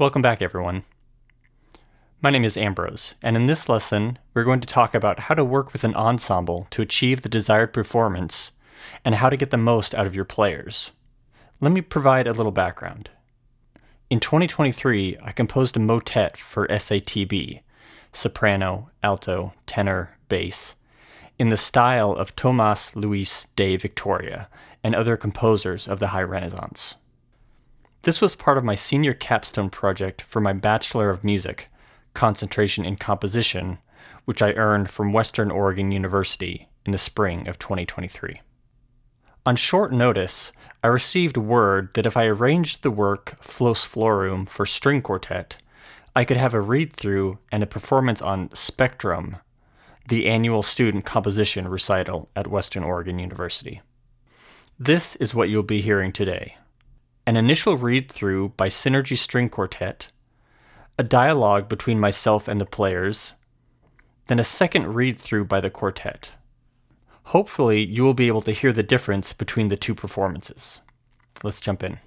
Welcome back, everyone. My name is Ambrose, and in this lesson, we're going to talk about how to work with an ensemble to achieve the desired performance and how to get the most out of your players. Let me provide a little background. In 2023, I composed a motet for SATB, soprano, alto, tenor, bass, in the style of Tomás Luis de Victoria and other composers of the High Renaissance. This was part of my senior capstone project for my Bachelor of Music, concentration in composition, which I earned from Western Oregon University in the spring of 2023. On short notice, I received word that if I arranged the work Flos Florum for string quartet, I could have a read-through and a performance on Spectrum, the annual student composition recital at Western Oregon University. This is what you'll be hearing today. An initial read-through by Synergy String Quartet, a dialogue between myself and the players, then a second read-through by the quartet. Hopefully, you will be able to hear the difference between the two performances. Let's jump in.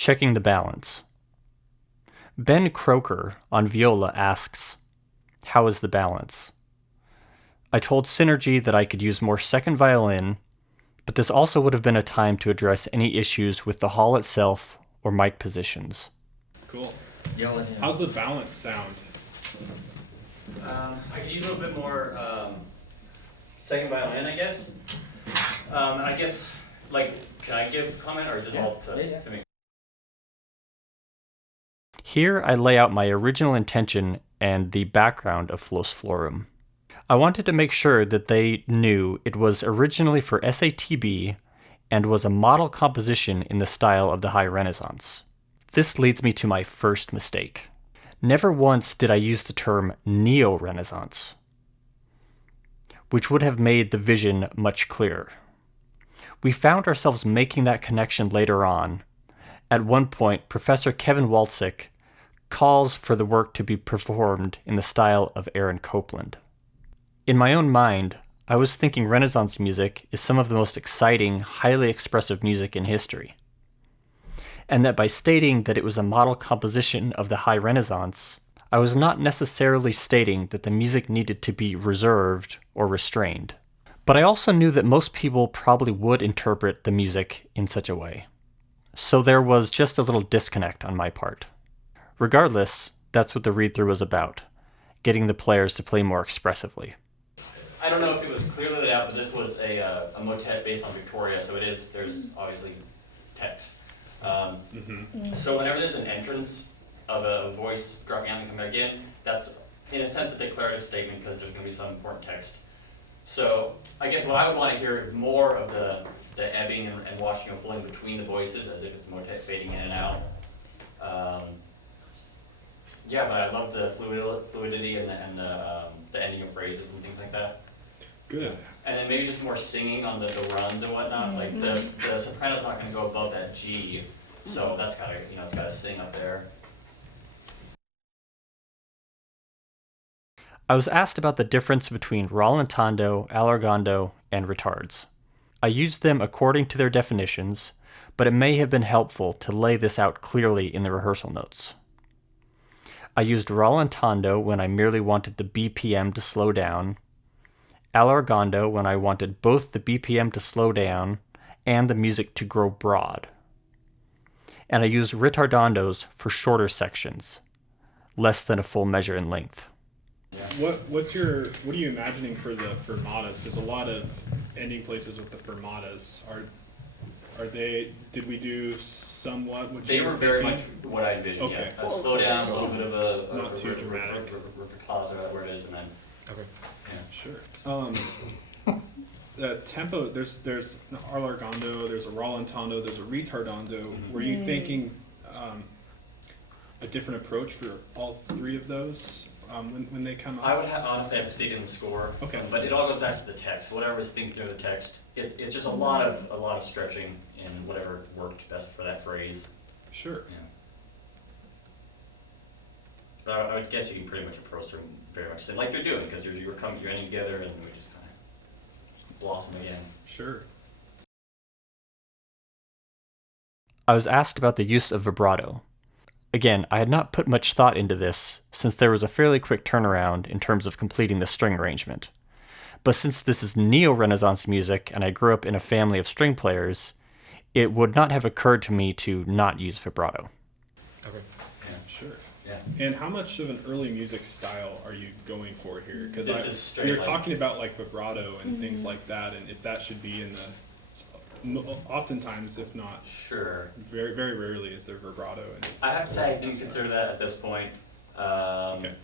Checking the balance. Ben Croker on viola asks, "How is the balance?" I told Synergy that I could use more second violin, but this also would have been a time to address any issues with the hall itself or mic positions. Cool. Yell at him. How's the balance sound? I could use a little bit more second violin, I guess. I guess, can I give a comment, or is this all to me? Here I lay out my original intention and the background of Flos Florum. I wanted to make sure that they knew it was originally for SATB and was a model composition in the style of the High Renaissance. This leads me to my first mistake. Never once did I use the term Neo-Renaissance, which would have made the vision much clearer. We found ourselves making that connection later on. At one point, Professor Kevin Walczyk calls for the work to be performed in the style of Aaron Copland. In my own mind, I was thinking Renaissance music is some of the most exciting, highly expressive music in history, and that by stating that it was a model composition of the High Renaissance, I was not necessarily stating that the music needed to be reserved or restrained. But I also knew that most people probably would interpret the music in such a way. So there was just a little disconnect on my part. Regardless, that's what the read-through was about, getting the players to play more expressively. I don't know if it was clearly laid out, but this was a motet based on Victoria, so there's obviously text. So whenever there's an entrance of a voice dropping out and coming back in, that's in a sense a declarative statement because there's going to be some important text. So I guess what I would want to hear more of the ebbing and washing and flowing between the voices as if it's motet fading in and out. Yeah, but I love the fluidity and the ending of phrases and things like that. Good. And then maybe just more singing on the runs and whatnot. Like the soprano's not going to go above that G, so that's gotta it's gotta sing up there. I was asked about the difference between rallentando, allargando, and retards. I used them according to their definitions, but it may have been helpful to lay this out clearly in the rehearsal notes. I used rallentando when I merely wanted the BPM to slow down, allargando when I wanted both the BPM to slow down and the music to grow broad. And I used retardandos for shorter sections, less than a full measure in length. What are you imagining for the fermatas? There's a lot of ending places with the fermatas. Did we do somewhat what They were very much what I envisioned. Okay. Yeah. Slow down, a little bit of a not too dramatic. Pause or whatever it is, and then. Okay. Yeah. Sure. The tempo. There's an allargando. There's a rallentando. There's a retardando. Mm-hmm. Were you thinking a different approach for all three of those when they come up? I would honestly have to see it in the score. Okay. But it all goes back to the text. Whatever is thinking through the text. It's just a lot of stretching in whatever worked best for that phrase. Sure. Yeah. But I would guess you can pretty much approach them very much same like you're doing, because you're ending together and we just kind of blossom again. Sure. I was asked about the use of vibrato. Again, I had not put much thought into this, since there was a fairly quick turnaround in terms of completing the string arrangement. But since this is Neo-Renaissance music and I grew up in a family of string players, it would not have occurred to me to not use vibrato. Okay. Yeah, sure. Yeah. And how much of an early music style are you going for here? Because This is straight you're like- talking about like vibrato and things like that, and if that should be in the, oftentimes, if not Sure. very, very rarely, is there vibrato in it. I have to say I didn't consider that at this point. Okay.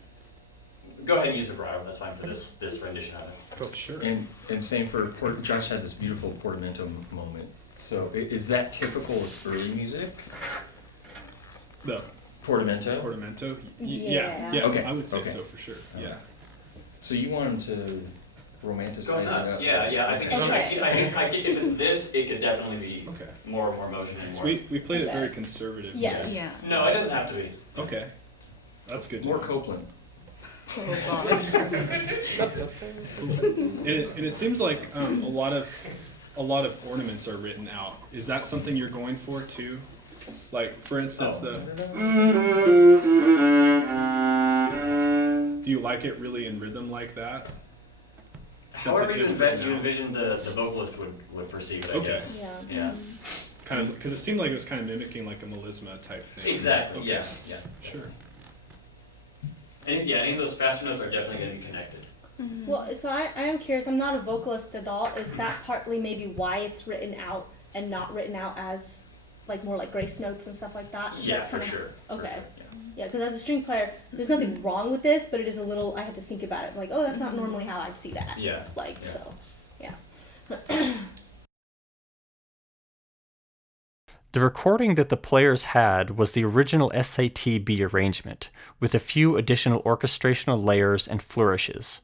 Go ahead and use vibrato. That's fine for this rendition of it. Sure. And same for Josh had this beautiful portamento moment. So is that typical of early music? The Portamento? portamento? Yeah. Yeah, Okay, I would say okay. so for sure. Yeah. So you want him to romanticize Go it nuts. out? Yeah. I think if it's this, it could definitely be Okay. more motion and So more. we played it very conservative. Yes. Yeah. No, it doesn't have to be. Okay. That's good. to More know. Copeland. And it seems like a lot of ornaments are written out. Is that something you're going for too? Like, for instance, Oh. do you like it really in rhythm like that? Since However it you is written out. envision the vocalist would perceive it, I Okay. guess. Yeah. Yeah. Kind of, because it seemed like it was kind of mimicking like a melisma type thing. Exactly, Okay. yeah. Sure. Any of those faster notes are definitely going to be connected. Well, so I am curious. I'm not a vocalist at all. Is that partly maybe why it's written out and not written out as like more like grace notes and stuff like that? Is Yeah, that for kinda- sure. for Okay. sure, yeah. Yeah, because as a string player, there's nothing wrong with this, but it is a little. I have to think about it. Like, oh, that's not normally how I'd see that. Yeah. Like Yeah. so, yeah. The recording that the players had was the original SATB arrangement, with a few additional orchestrational layers and flourishes.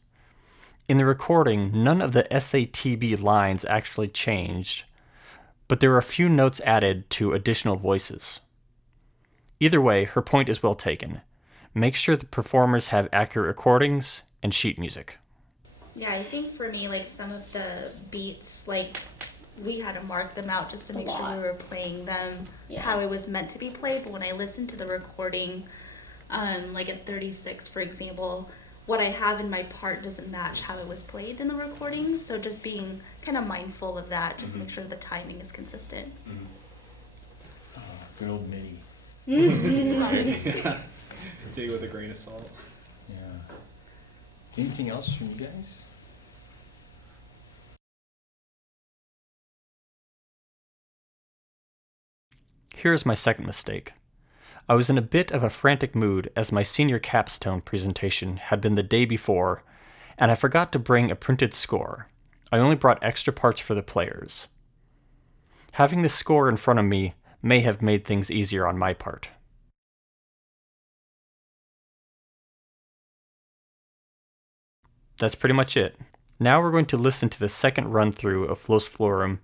In the recording, none of the SATB lines actually changed, but there were a few notes added to additional voices. Either way, her point is well taken. Make sure the performers have accurate recordings and sheet music. Yeah, I think for me, like some of the beats, like we had to mark them out just to A make sure lot. we were playing them Yeah. how it was meant to be played. But when I listened to the recording, like at 36, for example, what I have in my part doesn't match how it was played in the recording. So just being kind of mindful of that, just to make sure the timing is consistent. Good old MIDI. Sorry. Take it with a grain of salt. Yeah. Anything else from you guys? Here's my second mistake. I was in a bit of a frantic mood as my senior capstone presentation had been the day before, and I forgot to bring a printed score. I only brought extra parts for the players. Having the score in front of me may have made things easier on my part. That's pretty much it. Now we're going to listen to the second run-through of Flos Florum,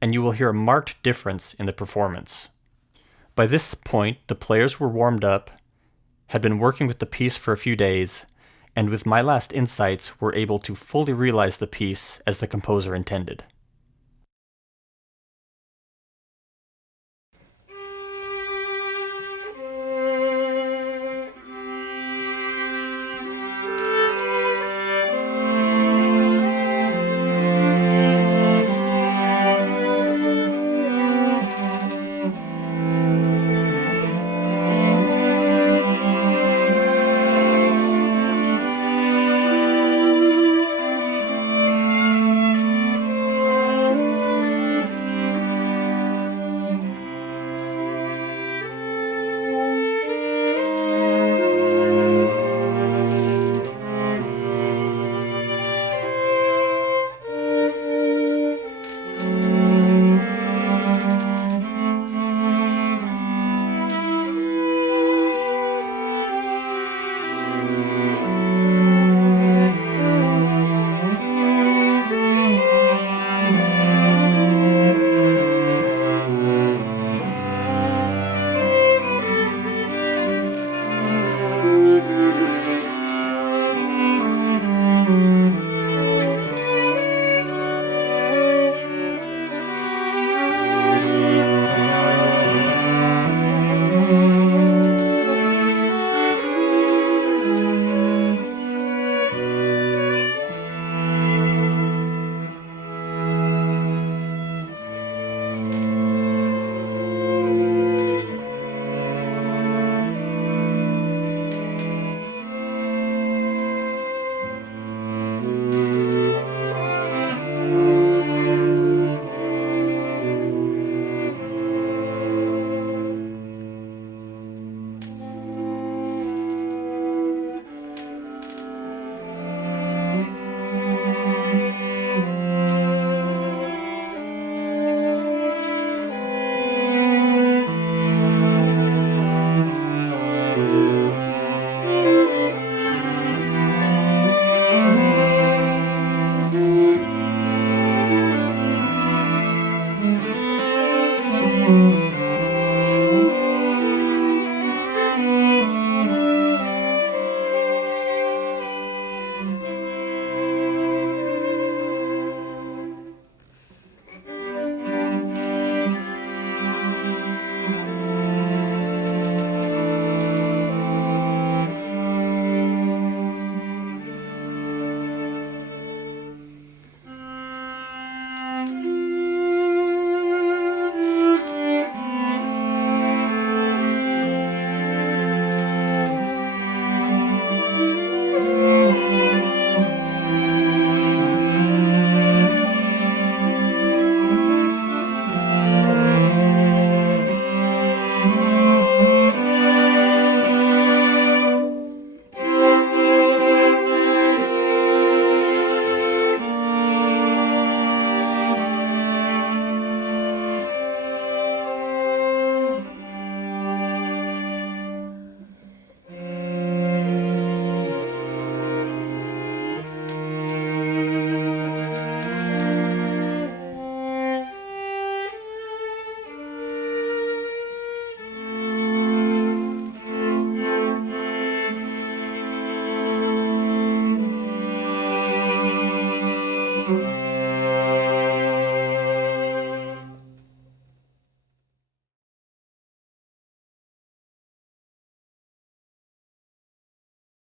and you will hear a marked difference in the performance. By this point, the players were warmed up, had been working with the piece for a few days, and with my last insights were able to fully realize the piece as the composer intended.